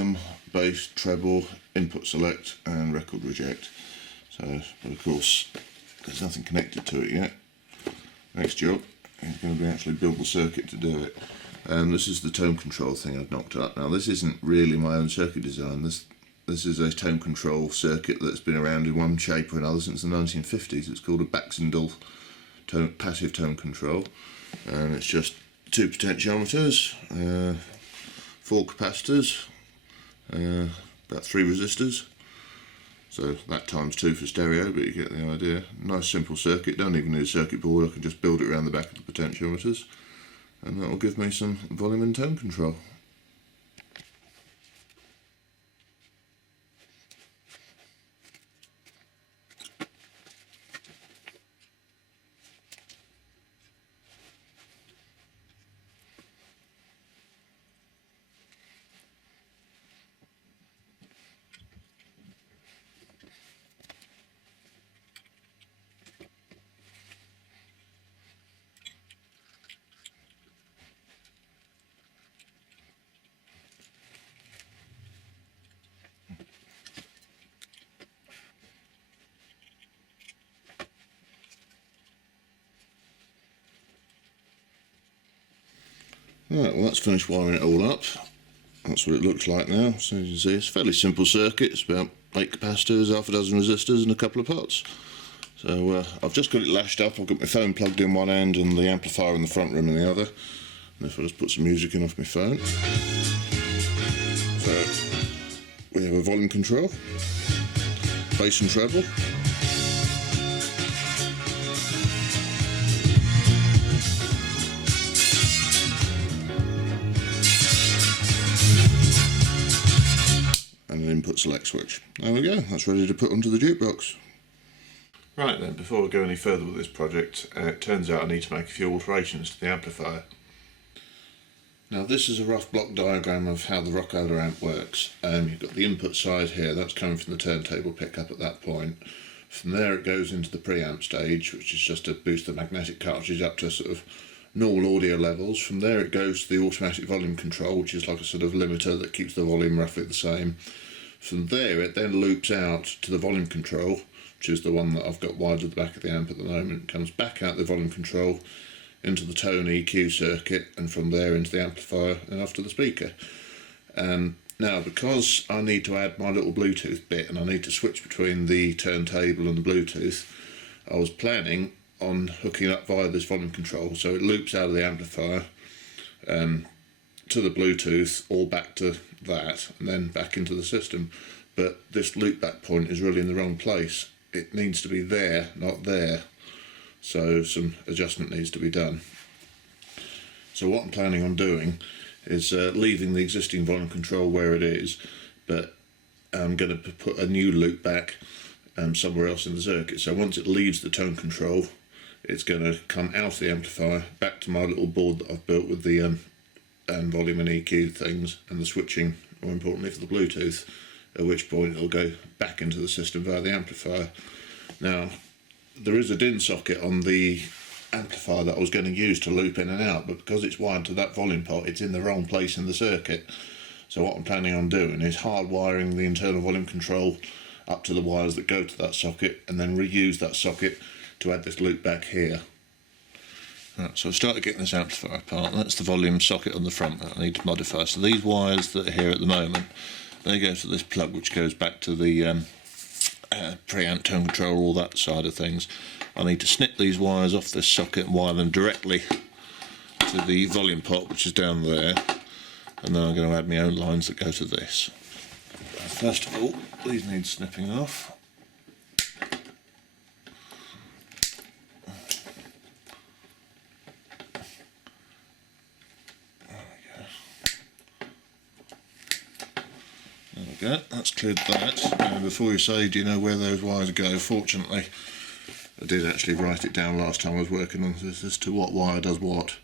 volume, bass, treble, input select and record reject. So, but of course there's nothing connected to it yet. Next job is going to be actually build the circuit to do it. And this is the tone control thing I've knocked up. Now this isn't really my own circuit design. This is a tone control circuit that's been around in one shape or another since the 1950s. It's called a Baxendale passive tone control, and it's just 2 potentiometers, 4 capacitors, about 3 resistors. So that times 2 for stereo, but you get the idea. Nice simple circuit, don't even need a circuit board, I can just build it around the back of the potentiometers, and that will give me some volume and tone control. Right, well that's finished wiring it all up. That's what it looks like now. So as you can see, it's a fairly simple circuit. It's about 8 capacitors, half a dozen resistors and a couple of pots. So I've just got it lashed up. I've got my phone plugged in one end and the amplifier in the front room in the other. And if I just put some music in off my phone. So we have a volume control, bass and treble, and an input select switch. There we go, that's ready to put onto the jukebox. Right then, before we go any further with this project, it turns out I need to make a few alterations to the amplifier. Now this is a rough block diagram of how the Rock-Ola amp works. You've got the input side here, that's coming from the turntable pickup at that point. From there it goes into the preamp stage, which is just to boost the magnetic cartridge up to sort of normal audio levels. From there it goes to the automatic volume control, which is like a sort of limiter that keeps the volume roughly the same. From there it then loops out to the volume control, which is the one that I've got wired at the back of the amp at the moment. It comes back out the volume control into the tone EQ circuit, and from there into the amplifier and off to the speaker. Now because I need to add my little Bluetooth bit and I need to switch between the turntable and the Bluetooth, I was planning on hooking up via this volume control, so it loops out of the amplifier to the Bluetooth or back to that and then back into the system. But this loopback point is really in the wrong place. It needs to be there, not there. So some adjustment needs to be done. So what I'm planning on doing is leaving the existing volume control where it is, but I'm going to put a new loop back somewhere else in the circuit. So once it leaves the tone control, it's going to come out of the amplifier back to my little board that I've built with the volume and EQ things and the switching, more importantly for the Bluetooth, at which point it'll go back into the system via the amplifier. Now there is a DIN socket on the amplifier that I was going to use to loop in and out, but because it's wired to that volume pot, it's in the wrong place in the circuit. So what I'm planning on doing is hardwiring the internal volume control up to the wires that go to that socket, and then reuse that socket to add this loop back here. Right, so I've started getting this amplifier apart. That's the volume socket on the front that I need to modify. So these wires that are here at the moment, they go to this plug which goes back to the preamp, tone control, all that side of things. I need to snip these wires off this socket and wire them directly to the volume pot, which is down there, and then I'm going to add my own lines that go to this. First of all, these need snipping off. There we go, that's cleared that. Now before you say, do you know where those wires go? Fortunately, I did actually write it down last time I was working on this as to what wire does what.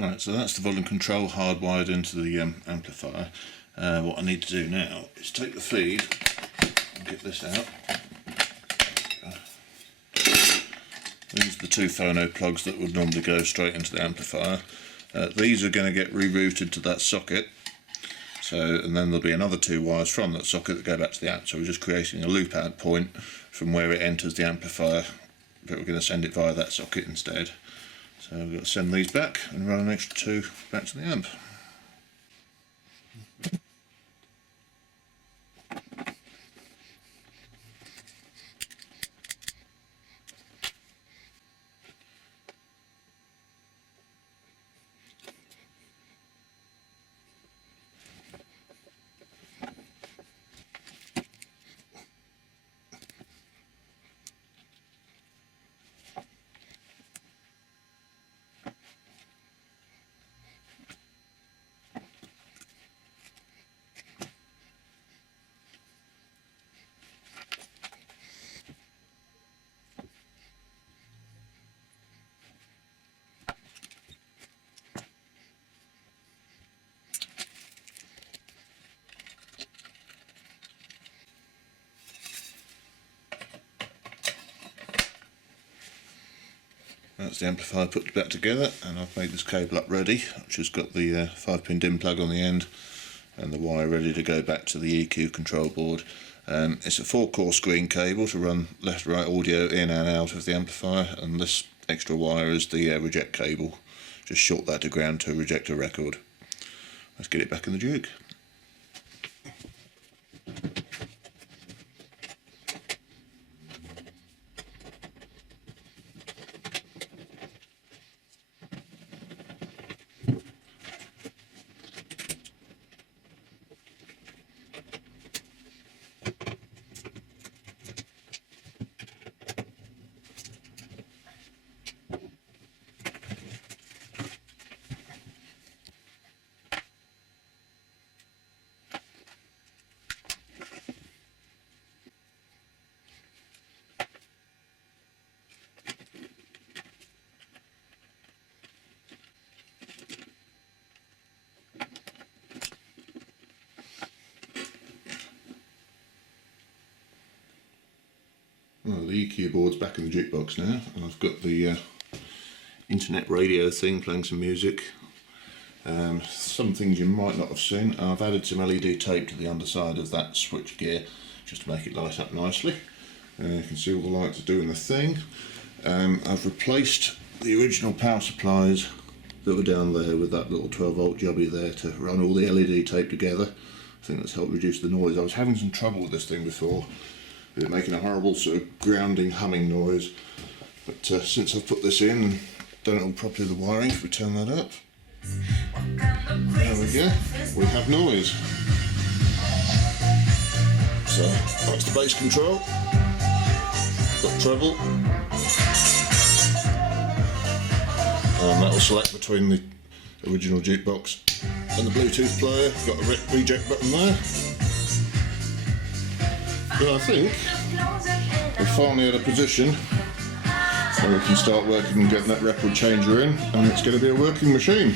Right, so that's the volume control hardwired into the amplifier. What I need to do now is take the feed and get this out. These are the two phono plugs that would normally go straight into the amplifier. These are going to get rerouted to that socket. And then there'll be another two wires from that socket that go back to the amp. So we're just creating a loop out point from where it enters the amplifier, but we're going to send it via that socket instead. So we've got to send these back and run an extra two back to the amp. That's the amplifier put back together, and I've made this cable up ready, which has got the 5-pin DIN plug on the end and the wire ready to go back to the EQ control board. It's a 4-core screen cable to run left-right audio in and out of the amplifier, and this extra wire is the reject cable. Just short that to ground to reject a record. Let's get it back in the Duke. Well, the EQ board's back in the jukebox now, and I've got the internet radio thing playing some music. Some things you might not have seen. I've added some LED tape to the underside of that switch gear just to make it light up nicely. You can see all the lights are doing the thing. I've replaced the original power supplies that were down there with that little 12-volt jobby there to run all the LED tape together. I think that's helped reduce the noise. I was having some trouble with this thing before, with it making a horrible sort of grounding humming noise, but since I've put this in and done it all properly with the wiring, if we turn that up, there we go, we have noise. So that's the bass control, got treble, and that will select between the original jukebox and the Bluetooth player. Got a reject button there. But I think we're finally at a position where we can start working and getting that record changer in, and it's going to be a working machine.